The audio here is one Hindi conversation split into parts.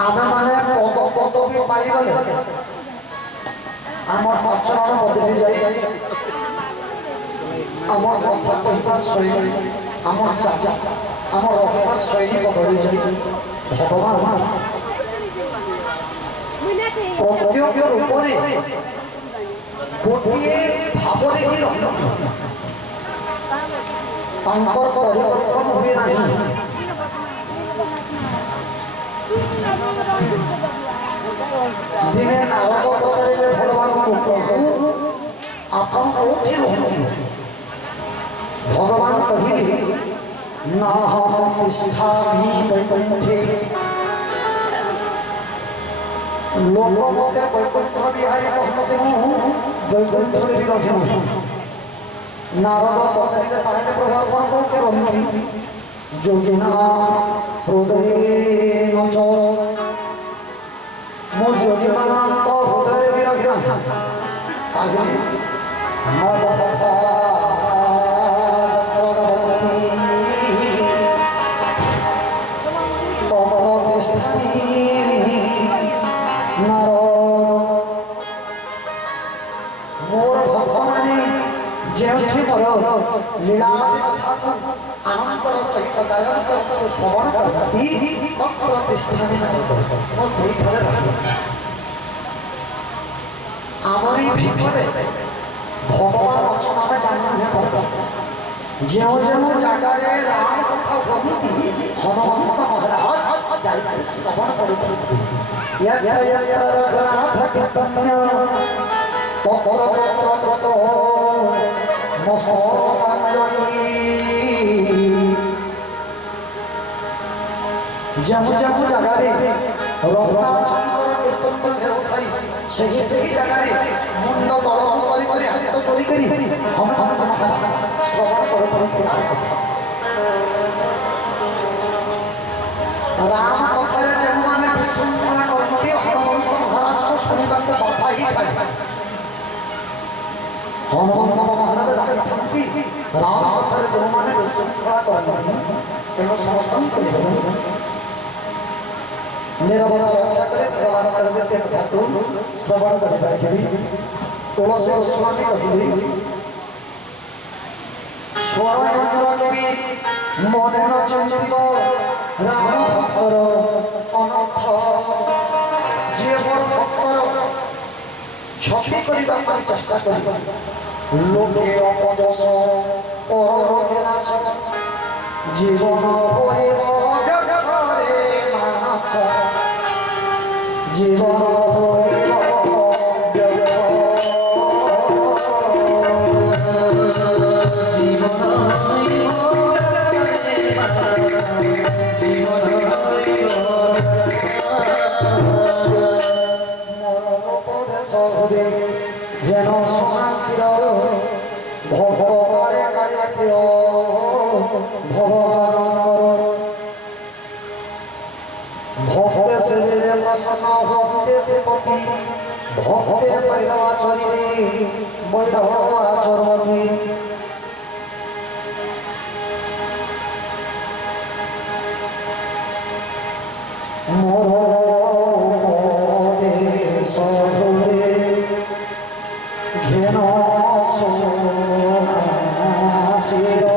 आमे माने पद पदवी पाइगले आम आचरण बदली जाए आम कथा कहबार शैली आम चाचा आम रखबार शैली बदली जाए भगवान प्रत्येक रूपरे गोटे भावरे ही परिवर्तन हुए ना दिने नारद पचारे भगवान को प्रभु आपन कोठी रहनु भगवान कहिले ना हम तिष्ठामि वैकुंठे लोक मते वैकुंठ बिहारी कहते वैकुंठ भी रहे नारद पचारे ताहे प्रभु आपन कोठी रहनु जोजना हृदय नच मो जोगिमानक हृदय भी रखिना आगे मद भक्ता चक्रवर्ती तमर तिष्ठति नारद मोर भक्त माने जेठी मोर लीला कथा आनंदर सहित गायन करते श्रवण करती तत्र तिष्ठति नारद मो सही थरे आमरी भितरे भगवान अछन आमे जानि हे पर जेउ जेउ जागारे राम कथा कहती हनुमंत महाराज जाई श्रवण करथि यत्र यत्र रघुनाथ कीर्तन्य तत्र तत्र ततो मसोकानयि जमु जमु जगारे रघुनाथर कीर्तन हेउथाई सही सही जगारे मुंड तलक करी करी हाथ जोड़ी करी हनुमंत महाराज श्रवण करथि राम कथारे जेउ माने विश्वास करते हनुमंत महाराज को सुनिबा को बाधा ही थाए हनुमंत महाराज राजथंती राम कथारे जेउ माने विश्वास करते तेणु समस्त को निरवता रक्षा करे भगवान कर देते कथा को श्रवण कर बैठबी तुलसी गोस्वामी कहिबी स्वयं कवि मने न चिंतिब राम भक्तर अनथ जे मोर भक्तर क्षति करबा पर चेष्टा करिब लोके अपजस पर विनाश जीवन होइब व्यर्थरे मानस जीवन होइब जेन समासीर भक्त काले काले प्रिय भगवान भक्ते से प्रसन्न भक्ते से पति भक्ते भैरव आचरी भैरव आचरती मोर उपदेश घेन सोना सिर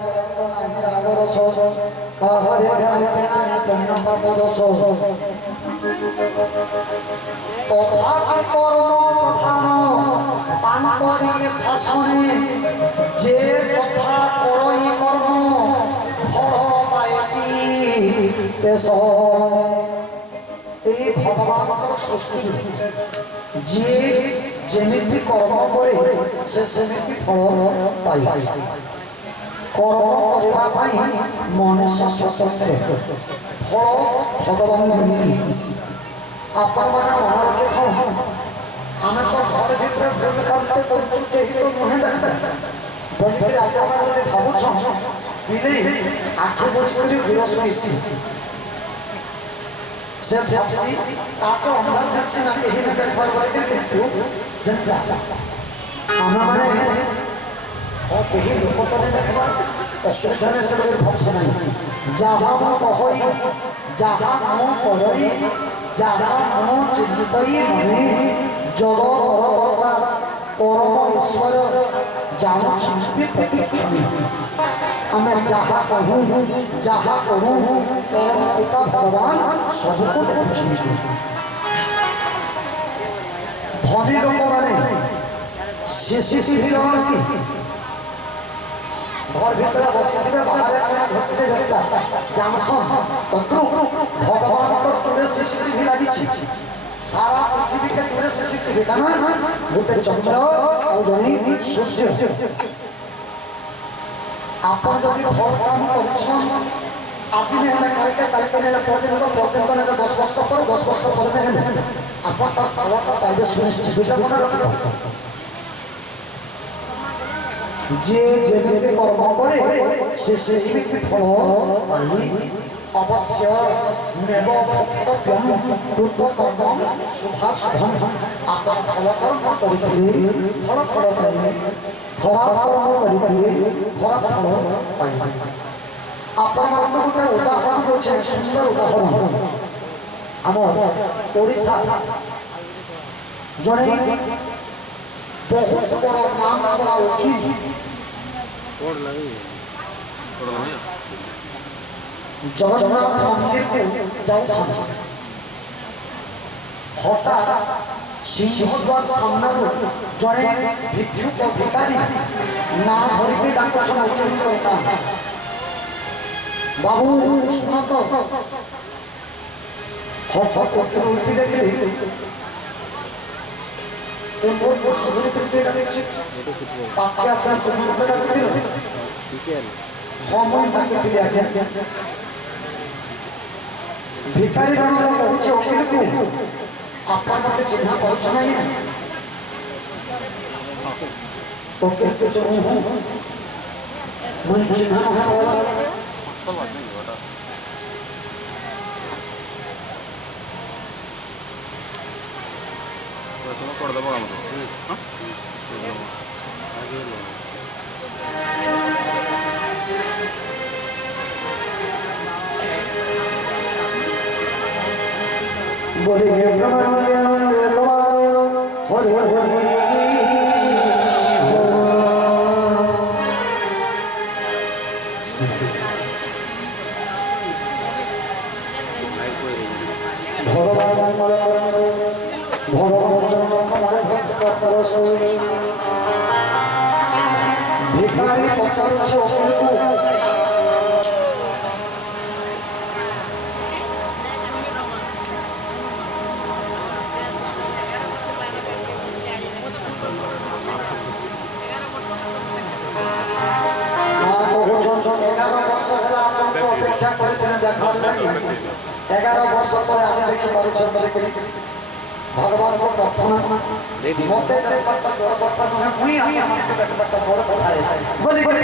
চরঙ্গ নাহি রাগ রস কাহারে ধ্যানতে নাহি পুণ্য পাপ দোষ তথাপি কর্ম প্রধান তাঙ্করি শাসনে যে যথা করই কর্ম ফল পায়তি তেস এই ভগবানଙ୍କର সৃষ্টি যে যেମିତି কর্ম করে সে সেମିତି ফল পায় কর্ম କରିବା ପାଇଁ ମଣିଷ ସ୍ୱତନ୍ତ୍ର ଫଳ ଭଗବାନ ଦିଅନ୍ତି ଆପଣମାନେ ମନେ ରଖିଥାଉ ଆମେ ତ ଘର ଭିତରେ ଭୁଲ କାମଟେ କରୁଛୁ କେହି ତ ନୁହେଁ ଦେଖେ ବୋଲିକରି ଆପଣମାନେ ଯଦି ଭାବୁଛ ବିଲେଇ ଆଖି ବୁଝିକରି ବିରସ ମିଶି ସେ ଭାବସି ତାକୁ ଅନ୍ଧାର ଦିଶି ନା କେହି ନା ଦେଖିବାର ବୋଲିକରି କିନ୍ତୁ ଯେନ୍ତା ଆମେମାନେ କେହି ଲୋକ ତ ନାଇଁ ଦେଖିବା ଅସୁବିଧା ନାଇଁ ସେ ଭାବଛୁ ନାହିଁ ଯାହା ମୁଁ କହଇ ଯାହା ମୁଁ କରଇ ଯାହା ମୁଁ ଚିନ୍ତିତଇ ମନେ ଜଗତର କର୍ତ୍ତା ପରମ ଈଶ୍ୱର ଜାଣୁଛନ୍ତି ପ୍ରତିକ୍ଷଣୀ ଆମେ ଯାହା କହୁ ଯାହା କରୁ ପରମ ପିତା ଭଗବାନ ସବୁକୁ ଦେଖୁଛନ୍ତି ଧନୀ ଲୋକମାନେ ସିସିଟିଭି ରହନ୍ତି घर भीतर बसी बाहर घटे जाता जानसन तंत्र भगवान चूड़े सीसीटीवी लगी सारा पृथ्वी के चूड़े सीसीटीवी का गोटे चंद्र और जनी सूर्य आपन जदि भल काम करछन आज नहीं है काल के नहीं परदिन को नहीं 10 वर्ष पर 10 वर्ष पर नहीं है आपन तर फल पाइबे सुनिश्चित मन रखितो जे जेमिति कर्म करे से सेमिति फल पाई अवश्य नेव भक्तव्यम कृत कर्म शुभाशुभम आप फल कर्म करिथिले फल फल पाइबे खराब कर्म करिथिले खराब फल पाइबे आपण मानक गोटे उदाहरण देउछे सुंदर उदाहरण हमर ओडिसा जणे बहुत बड़ा नाम बड़ा वकील जगन्नाथ मंदिर को जाऊँ हठात सिंहद्वार सामने जड़े भिक्षुक भिकारी ना धरिक डाकुछन वकील करता बाबू सुन तो हठात वकील उल्टी देखले भिखारी वकील को आप मत चिन्ह पहुंच नहीं चिन्ह बोले ब्रह्मानंदे आनंदे कुमार हरि हरि भगवान भिखारी पचारुछे वकीलको अपेक्षा करते देखा 11 वर्ष पर आज देखी पार्टी भगवान को प्रार्थना मत बड़ कथा नुहे मुई देखा बड़ कथा बोली बोली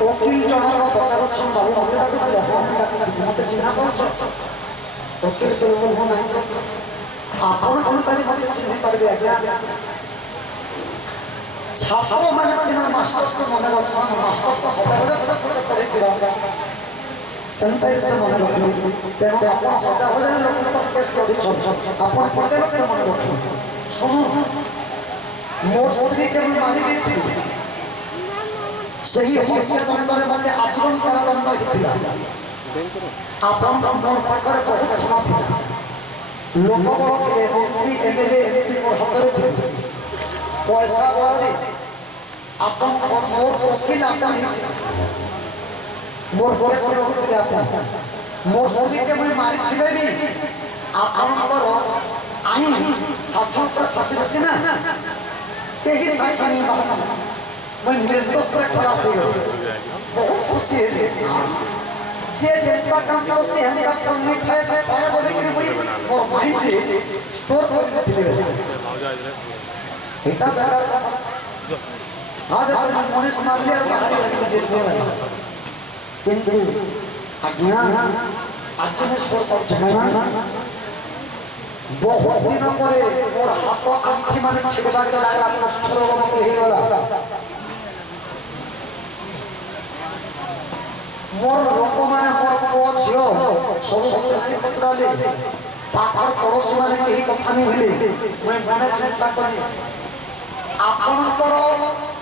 वकील जनक पचार बाबू मत चिन्ह कर वकील को ना आपण कौन तारी मत चिन्ह पारे आज्ञा छात्र मैंने सीना मास्टर को मन रखा मास्टर तो हजार हजार छात्र पढ़े ଏନ୍ତା ସେ ମନେ ରଖିବେ ତେଣୁ ଆପଣ ହଜାର ହଜାର ଲୋକଙ୍କ କେସ୍ ଲଢ଼ିଛନ୍ତି ଆପଣ କେତେ ଲୋକ ମନେ ରଖିବେ ଶୁଣୁ ମୋ ସ୍ତ୍ରୀ କେବେ ମାରି ଦେଇଥିଲି ସେହି ହତ୍ୟାଦଣ୍ଡରେ ମୋତେ ଆଜୀବନ କାରାଦଣ୍ଡ ହେଇଥିଲା ଆପଣଙ୍କ ମୋ ପାଖରେ ବହୁତ କ୍ଷମା ଥିଲା ଲୋକବଳ ଥିଲେ ମନ୍ତ୍ରୀ ଏମଏଲଏ ଏମପି ମୋ ହାତରେ ଥିଲେ ପଇସା ବଳରେ ଆପଣ ମୋର ଓକିଲ ଆପଣ ହେଇଥିଲେ ମୋର ବୟସ ରହୁଥିଲେ ଆପଣ ମୋ ସ୍ତ୍ରୀ କେବେ ମାରିଥିଲେ ବି ଆପଣଙ୍କର ଆଇନ ଶାସନ ଫାଶୀ ବସି ନା କେହି ସାକ୍ଷୀ ନେଇ ବାହାନା ମୁଁ ନିର୍ଦ୍ଦୋଷରେ ଖଲାସ ହେଇଗଲି ବହୁତ ଖୁସି ହେଲି ଯେ ଯେନ୍ତା କାମ କରୁଛି ହେନ୍ତା କାମ ନେଇ ଖାଏ ପାଏ ବୋଲିକିରି ମୁଇଁ ମୋର ମାଇଣ୍ଡରେ ଷ୍ଟୋର କରିଥିଲେ ଏଇଟା ବେକାର କଥା ଆଜ ତମେ ମଣିଷ ମାରିଲେ ଆଉ ବାହାରି ଆସିଲେ ଯେତେ କିନ୍ତୁ ଆଜ୍ଞା ଆଜି ମୁଁ ସ୍ୱର କରୁଛି ବହୁତ ଦିନ ପରେ ମୋର ହାତ ଆଣ୍ଠି ମାନେ ଛିଡ଼ିବାକୁ ଲାଗିଲା କଷ୍ଟ ରୋଗ ମତେ ହେଇଗଲା ମୋର ଲୋକମାନେ ମୋର ପୁଅ ଝିଅ ସବୁ ନାଇଁ ପଚରାଲେ ପାଖର ପଡ଼ୋଶୀ ମାନେ କେହି କଥା ନେଇ ହେଲେ ମୁଇଁ ମନେ ଚିନ୍ତା କଲି ଆପଣଙ୍କର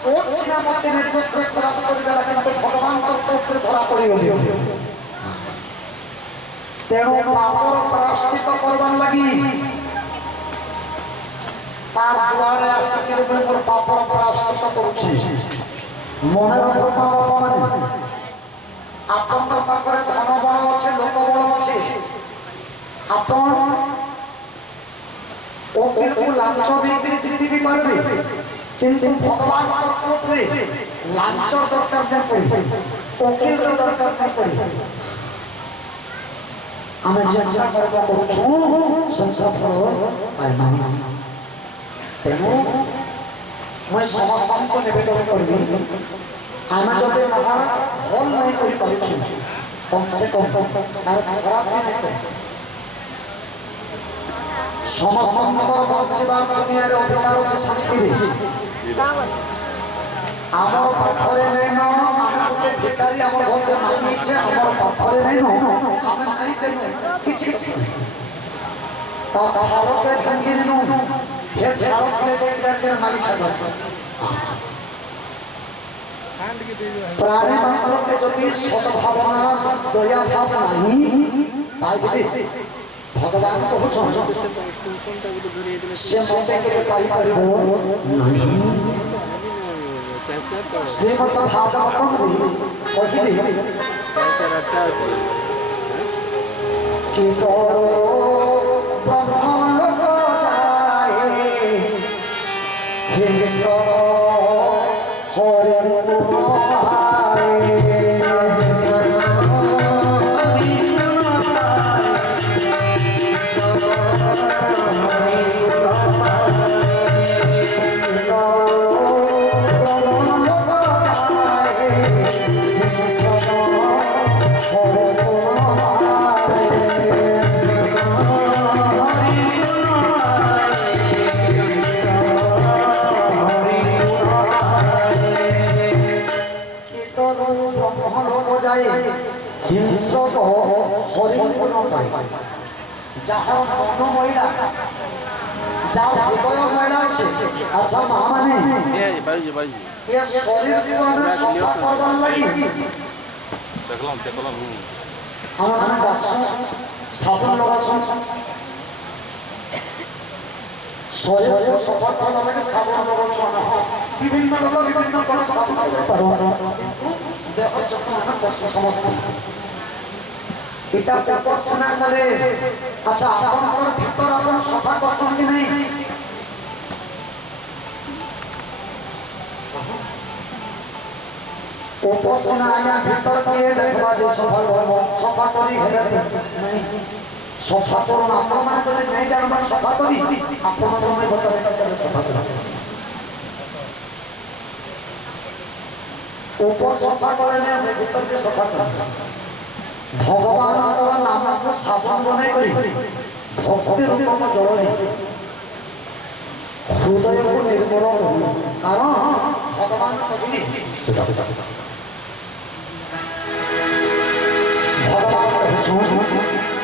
କୋର୍ଟ ସିନା ମତେ ନିର୍ଦ୍ଦୋଷରେ ଖଲାସ କରିଦେଲା କିନ୍ତୁ ଭଗବାନଙ୍କର କୋର୍ଟରେ ଧରା ପଡ଼ିଗଲି ତେଣୁ ପାପର ପ୍ରାୟଶ୍ଚିତ କରବାର ଲାଗି ତାର ଦୁଆରେ ଆସିକିରି ମୁଁ ମୋର ପାପର ପ୍ରାୟଶ୍ଚିତ କରୁଛି ମନେ ରଖନ୍ତୁ ବାପାମାନେ ଆପଣଙ୍କ ପାଖରେ ଧନ ବଳ ଅଛି ଲୋକ ବଳ ଅଛି ଆପଣ ଓକିଲକୁ ଲାଞ୍ଚ ଦେଇକିରି ଜିତି ବି ପାରିବେ କିନ୍ତୁ ଭଗବାନଙ୍କର କୋର୍ଟରେ ଲାଞ୍ଚ ଦରକାର ନାଇଁ ପଡ଼ିବ ଓକିଲର ଦରକାର ନାଇଁ ପଡ଼ିବ ଆମେ ଯେନ୍ତା କର୍ମ କରୁଛୁ ସେନ୍ତା ଫଳ ପାଇମା ତେଣୁ ମୁଁ ସମସ୍ତଙ୍କୁ ନିବେଦନ କରିବି ଆମେ ଯଦି ମହା ଭଲ ନାଇଁ କରିପାରୁଛୁ କମ୍ ସେ କମ୍ ତାର ଖରାପ ବି ନାଇଁ କରୁ ସମସ୍ତଙ୍କର ବଞ୍ଚିବାର ଦୁନିଆରେ ଅଧିକାର ଅଛି ଶାନ୍ତିରେ ଆମର ପାଖରେ ନାଇଁନ ଆମେ ଗୋଟେ ଭିକାରୀ ଆମର ଘରକୁ ମାଗିଛେ ଆମର ପାଖରେ ନାଇଁନ ଆମେ ନାଇଁ ଦେନୁ କିଛି ତା ଥାଳକେ ଭାଙ୍ଗି ଦେନୁ ଫେର ଥାଳ ଥିଲେ ଯାଇକି ମାରି ଖାଇବା प्राणी मात्र के जदि सद्भावना दया भाव नहीं ताइले भगवान कहउछन से मते के पाई परबो नहीं श्रीमद् भागवतम कहिले कीटरो ब्रह्म लोक जाए हे हिंस्र हरिगुण पाई जहाँ मन महिला जहाँ हृदय महिला अच्छे अच्छा माँ माने ये शरीर को हमें सफा करवार लगी हम माने गासु साबुन लगासु शरीर को सफा करवार लगी साबुन लगासु विभिन्न लोग विभिन्न प्रकार साबुन लगातार देह जत्न में पशु समस्त इटा पेपर सिना करे अच्छा आपनकर भीतर आपन सफा करसन कि नहीं ऊपर सिना आया भीतर के देखबा जे सफा करबो सफा करी हेले नहीं सफा करन आपन माने जदि नहीं जानबा सफा करी आपन में बताबे करे सफा करी ऊपर सफा करे ने भीतर के सफा कर भगवान नाम को साबुन बनाई करी भक्ति रूप में जल हृदय को निर्मल कारण भगवान भगवान ଅଛୁ